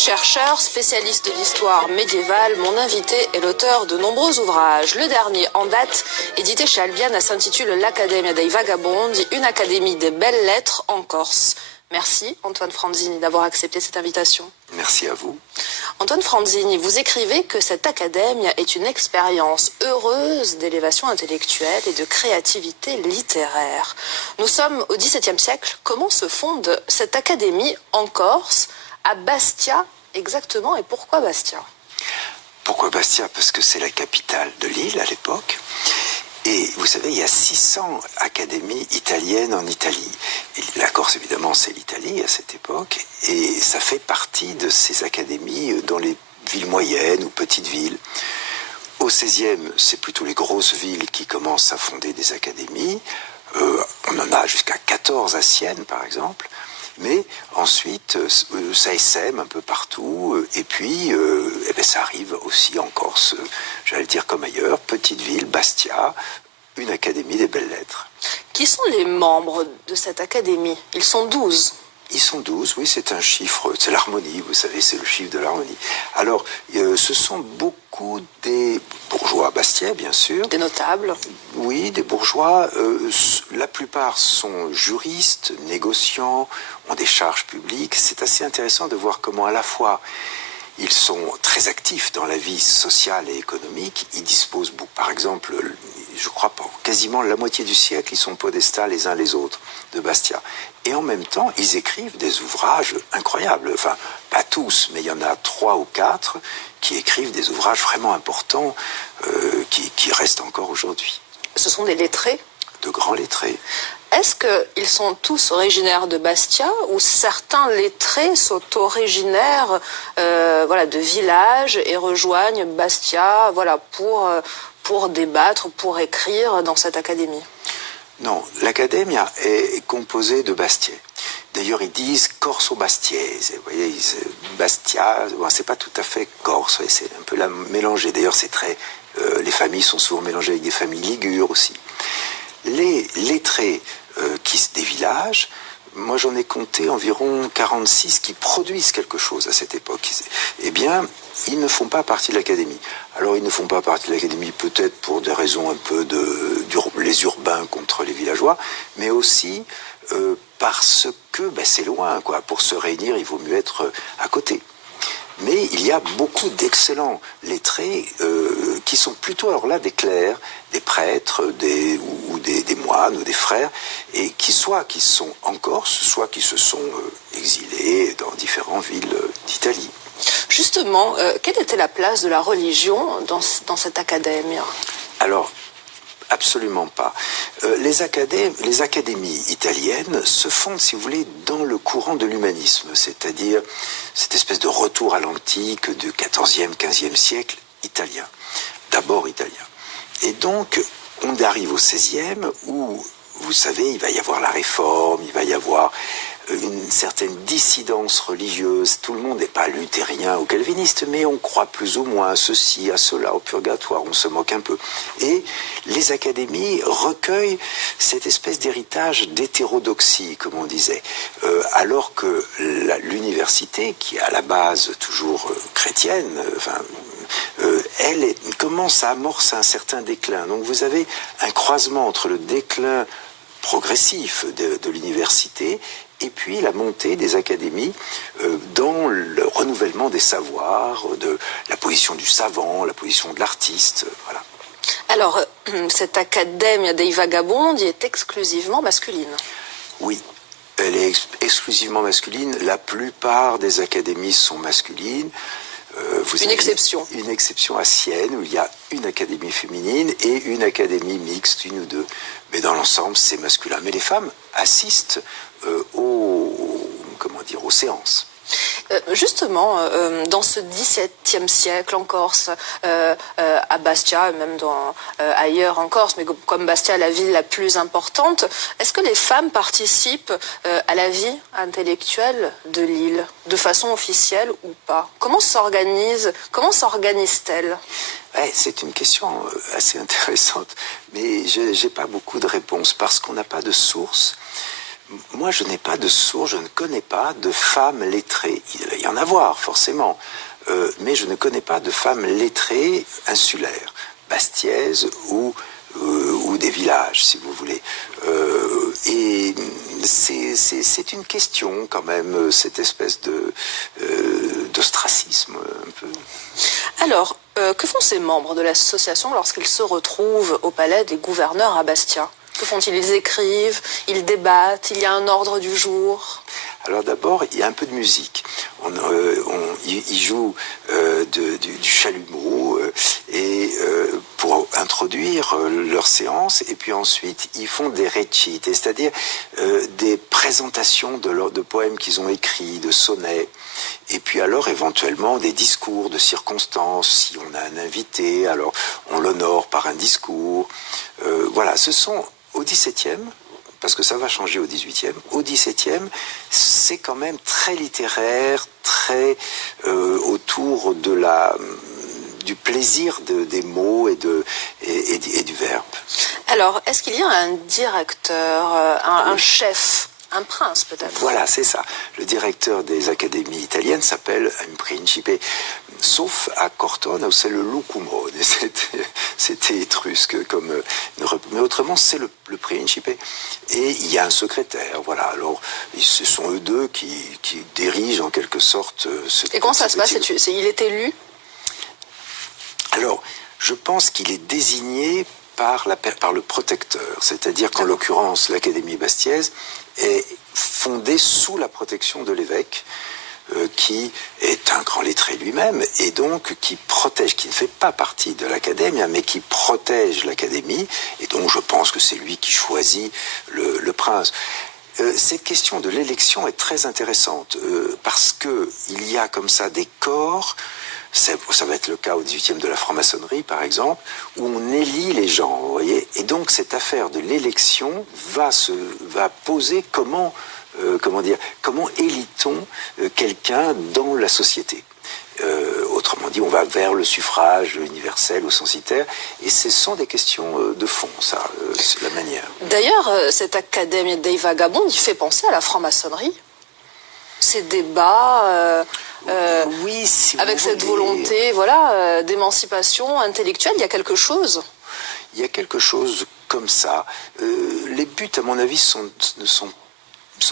Chercheur, spécialiste d'histoire médiévale, mon invité est l'auteur de nombreux ouvrages. Le dernier, en date, édité chez Albiana, s'intitule L'Accademia dei Vagabondi, une académie des belles lettres en Corse. Merci Antoine Franzini d'avoir accepté cette invitation. Merci à vous. Antoine Franzini, vous écrivez que cette académie est une expérience heureuse d'élévation intellectuelle et de créativité littéraire. Nous sommes au XVIIe siècle. Comment se fonde cette académie en Corse, à Bastia exactement, et pourquoi Bastia? Pourquoi Bastia? Parce que c'est la capitale de l'île à l'époque. Et vous savez, il y a 600 académies italiennes en Italie. Et la Corse, évidemment, c'est l'Italie à cette époque. Et ça fait partie de ces académies dans les villes moyennes ou petites villes. Au XVIe, c'est plutôt les grosses villes qui commencent à fonder des académies. On en a jusqu'à 14 à Sienne, par exemple. Mais ensuite, ça essaime un peu partout. Et puis, ça arrive aussi en Corse, j'allais dire comme ailleurs, petite ville, Bastia, une académie des belles lettres. Qui sont les membres de cette académie? Ils sont 12. Ils sont 12, oui, c'est un chiffre, c'est l'harmonie, vous savez, c'est le chiffre de l'harmonie. Alors, ce sont beaucoup des bourgeois bastiais, bien sûr. Des notables. Oui, des bourgeois. La plupart sont juristes, négociants, ont des charges publiques. C'est assez intéressant de voir comment à la fois ils sont très actifs dans la vie sociale et économique. Ils disposent, par exemple, je crois quasiment la moitié du siècle, ils sont podestats les uns les autres de Bastia. Et en même temps, ils écrivent des ouvrages incroyables. Enfin, pas tous, mais il y en a 3 ou 4 qui écrivent des ouvrages vraiment importants qui restent encore aujourd'hui. Ce sont des lettrés? De grands lettrés. Est-ce qu'ils sont tous originaires de Bastia ou certains lettrés sont originaires de villages et rejoignent Bastia pour débattre, pour écrire dans cette académie? Non, l'Accademia est composée de Bastiais. D'ailleurs, ils disent corso-bastiese. Vous voyez, Bastia, c'est pas tout à fait corse, c'est un peu mélangé. D'ailleurs, c'est très, les familles sont souvent mélangées avec des familles ligures aussi. Les lettrés des villages, moi j'en ai compté environ 46 qui produisent quelque chose à cette époque. Eh bien, ils ne font pas partie de l'académie. Alors ils ne font pas partie de l'académie peut-être pour des raisons un peu les urbains contre les villageois, mais aussi parce que c'est loin, quoi. Pour se réunir, il vaut mieux être à côté. Mais il y a beaucoup d'excellents lettrés qui sont plutôt alors là des clercs, des prêtres, ou des moines ou des frères, et qui soit qui sont en Corse, soit qui se sont exilés dans différentes villes d'Italie. Justement, quelle était la place de la religion dans cette académie? Alors, absolument pas. Les académies italiennes se fondent, si vous voulez, dans le courant de l'humanisme, c'est-à-dire cette espèce de retour à l'antique du XIVe, XVe siècle italien, d'abord italien. Et donc, on arrive au XVIe où, vous savez, il va y avoir la réforme, il va y avoir une certaine dissidence religieuse. Tout le monde n'est pas luthérien ou calviniste, mais on croit plus ou moins à ceci, à cela, au purgatoire, on se moque un peu. Et les académies recueillent cette espèce d'héritage d'hétérodoxie, comme on disait, alors que l'université, qui est à la base toujours chrétienne, elle commence à amorcer un certain déclin. Donc vous avez un croisement entre le déclin progressif de l'université et puis la montée des académies dans le renouvellement des savoirs, de la position du savant, la position de l'artiste, voilà. Alors, cette Accademia dei Vagabondi est exclusivement masculine? Oui, elle est exclusivement masculine. La plupart des académies sont masculines. Une exception. Une exception à Sienne, où il y a une académie féminine et une académie mixte, une ou deux. Mais dans l'ensemble, c'est masculin. Mais les femmes assistent aux séances. Justement, dans ce XVIIe siècle en Corse, à Bastia, même ailleurs en Corse, mais comme Bastia est la ville la plus importante, est-ce que les femmes participent à la vie intellectuelle de l'île, de façon officielle ou pas? Comment s'organisent-elles? Ouais, c'est une question assez intéressante, mais je n'ai pas beaucoup de réponses, parce qu'on n'a pas de source. Moi, je n'ai pas de source, je ne connais pas de femmes lettrées. Il va y en avoir, forcément. Mais je ne connais pas de femmes lettrées insulaires, bastiaises ou des villages, si vous voulez. Et c'est une question, quand même, cette espèce d'ostracisme, un peu. Alors, que font ces membres de l'association lorsqu'ils se retrouvent au palais des gouverneurs à Bastia? Que font-ils? Ils écrivent, ils débattent, il y a un ordre du jour? Alors d'abord, il y a un peu de musique. Ils jouent du chalumeau pour introduire leur séance, et puis ensuite ils font des recite, c'est-à-dire des présentations de poèmes qu'ils ont écrits, de sonnets, et puis alors éventuellement des discours de circonstances. Si on a un invité, alors on l'honore par un discours. Voilà, ce sont au XVIIe, parce que ça va changer au XVIIIe. Au XVIIe, c'est quand même très littéraire, très autour du plaisir des mots et du verbe. Alors, est-ce qu'il y a un directeur, un chef, un prince peut-être? Voilà, c'est ça. Le directeur des académies italiennes s'appelle un principe, sauf à Cortona où c'est le lucumone. C'était étrusque comme. Mais autrement, c'est le principe. Et il y a un secrétaire. Voilà. Alors, ce sont eux deux qui dirigent en quelque sorte. Et comment ça se passe? Il est élu? Alors, je pense qu'il est désigné par le protecteur, c'est-à-dire qu'en l'occurrence, l'Académie bastiaise est fondée sous la protection de l'évêque, qui est un grand lettré lui-même, et donc qui protège, qui ne fait pas partie de l'Académie, mais qui protège l'Académie, et donc je pense que c'est lui qui choisit le prince. Cette question de l'élection est très intéressante, parce qu'il y a comme ça des corps. Ça va être le cas au XVIIIe de la franc-maçonnerie, par exemple, où on élit les gens, vous voyez. Et donc cette affaire de l'élection va poser comment élit-on quelqu'un dans la société. Autrement dit, on va vers le suffrage universel ou censitaire, et ce sont des questions de fond, ça, c'est la manière. D'ailleurs, cette Académie dei Vagabonds, il fait penser à la franc-maçonnerie. Ces débats... oui, si avec cette volonté, voilà, d'émancipation intellectuelle, il y a quelque chose. Il y a quelque chose comme ça. Les buts, à mon avis, sont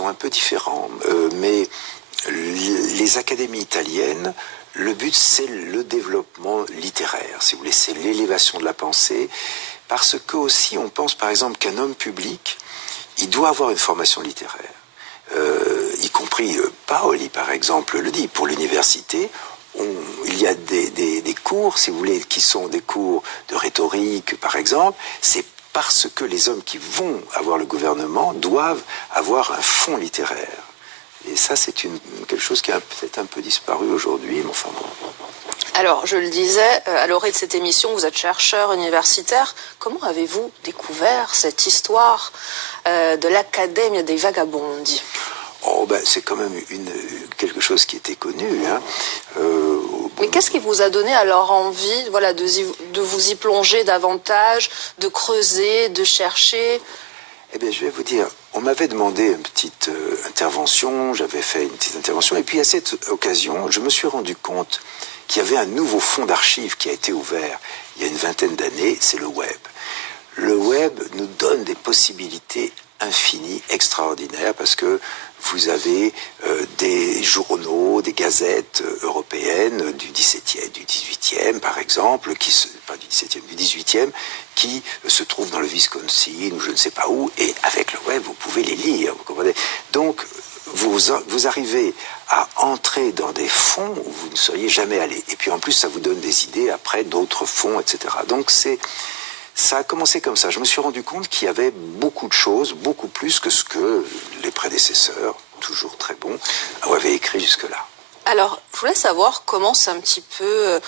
un peu différents. Mais les académies italiennes, le but, c'est le développement littéraire, si vous voulez, c'est l'élévation de la pensée, parce que aussi, on pense par exemple qu'un homme public, il doit avoir une formation littéraire. Y compris Paoli, par exemple, le dit. Pour l'université, il y a des cours, si vous voulez, qui sont des cours de rhétorique, par exemple. C'est parce que les hommes qui vont avoir le gouvernement doivent avoir un fond littéraire. Et ça, c'est quelque chose qui a peut-être un peu disparu aujourd'hui, mais enfin bon. Alors, je le disais, à l'orée de cette émission, vous êtes chercheur universitaire. Comment avez-vous découvert cette histoire de l'Académie dei Vagabondi? Oh, ben, c'est quand même quelque chose qui était connu. Hein. Mais qu'est-ce qui vous a donné alors envie, voilà, de vous y plonger davantage, de creuser, de chercher? Eh bien, je vais vous dire, on m'avait demandé une petite intervention, j'avais fait une petite intervention, et puis à cette occasion, je me suis rendu compte qu'il y avait un nouveau fonds d'archives qui a été ouvert il y a une vingtaine d'années, c'est le web. Le web nous donne des possibilités infinies, extraordinaires, parce que vous avez des journaux, des gazettes européennes du XVIIe, du XVIIIe par exemple, pas du XVIIe, du XVIIIe, qui se trouvent dans le Wisconsin ou je ne sais pas où, et avec le web, vous pouvez les lire, vous comprenez. Donc, vous arrivez à entrer dans des fonds où vous ne seriez jamais allé. Et puis en plus, ça vous donne des idées après d'autres fonds, etc. Donc ça a commencé comme ça. Je me suis rendu compte qu'il y avait beaucoup de choses, beaucoup plus que ce que les prédécesseurs, toujours très bons, avaient écrit jusque-là. Alors, je voulais savoir comment c'est un petit peu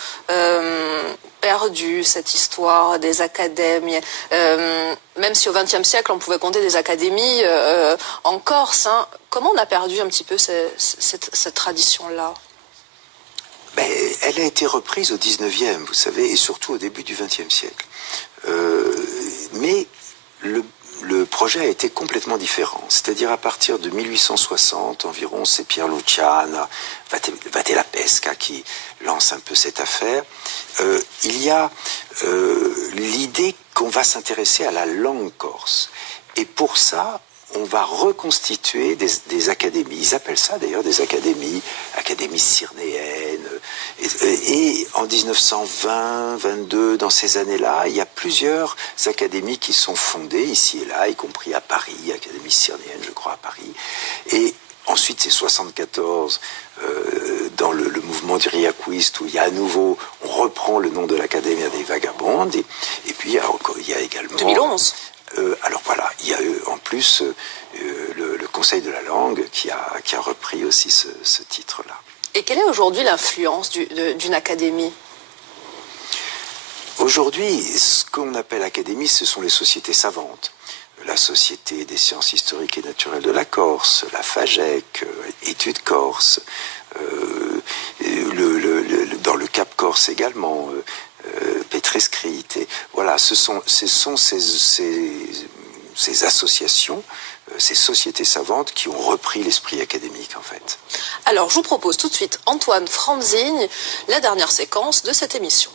perdu, cette histoire des académies. Même si au XXe siècle, on pouvait compter des académies en Corse, hein, comment on a perdu un petit peu cette tradition-là? Ben, elle a été reprise au XIXe, vous savez, et surtout au début du XXe siècle. Mais le le projet a été complètement différent. C'est-à-dire à partir de 1860 environ, c'est Pierre Luciana, Vattella Pesca qui lance un peu cette affaire. Il y a l'idée qu'on va s'intéresser à la langue corse. Et pour ça, on va reconstituer des académies. Ils appellent ça d'ailleurs des académies cyrnéennes. Et en 1920, 22, dans ces années-là, il y a plusieurs académies qui sont fondées ici et là, y compris à Paris, Académie cyrnéenne, je crois, à Paris. Et ensuite, c'est 74, dans le mouvement du Riaquist, où il y a à nouveau, on reprend le nom de l'Académie des Vagabondes. Et puis, il y a également... 2011. Alors voilà, il y a en plus le Conseil de la langue qui a repris aussi ce titre-là. Et quelle est aujourd'hui l'influence d'une académie ? Aujourd'hui, ce qu'on appelle académie, ce sont les sociétés savantes. La Société des sciences historiques et naturelles de la Corse, la FAGEC, Études Corse, dans le Cap Corse également, Petrescrit. Voilà, ce sont ces associations, ces sociétés savantes qui ont repris l'esprit académique en fait. Alors je vous propose tout de suite Antoine Franzigne, la dernière séquence de cette émission.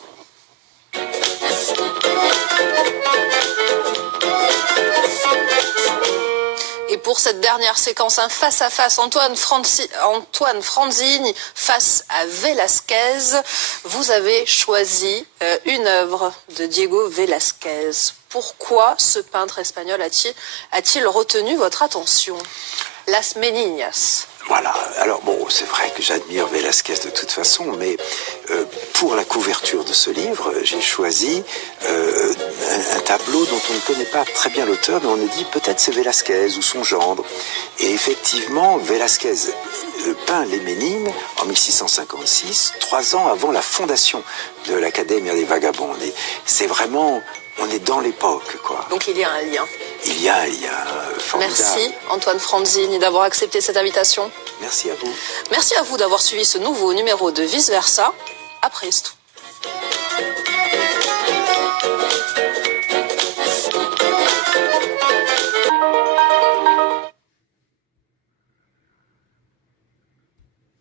Et pour cette dernière séquence, un face-à-face, Antoine Franzigne face à Velázquez. Vous avez choisi une œuvre de Diego Velázquez. Pourquoi ce peintre espagnol a-t-il retenu votre attention? Las Meninas. Voilà, alors bon, c'est vrai que j'admire Velázquez de toute façon, mais pour la couverture de ce livre, j'ai choisi un tableau dont on ne connaît pas très bien l'auteur, mais on a dit peut-être c'est Velázquez ou son gendre. Et effectivement, Velázquez peint les Ménines en 1656, 3 ans avant la fondation de l'Académie des Vagabondes. Et c'est vraiment... On est dans l'époque, quoi. Donc il y a un lien. Il y a un lien formidable. Merci Antoine Franzigne d'avoir accepté cette invitation. Merci à vous. Merci à vous d'avoir suivi ce nouveau numéro de Vice Versa. À presto.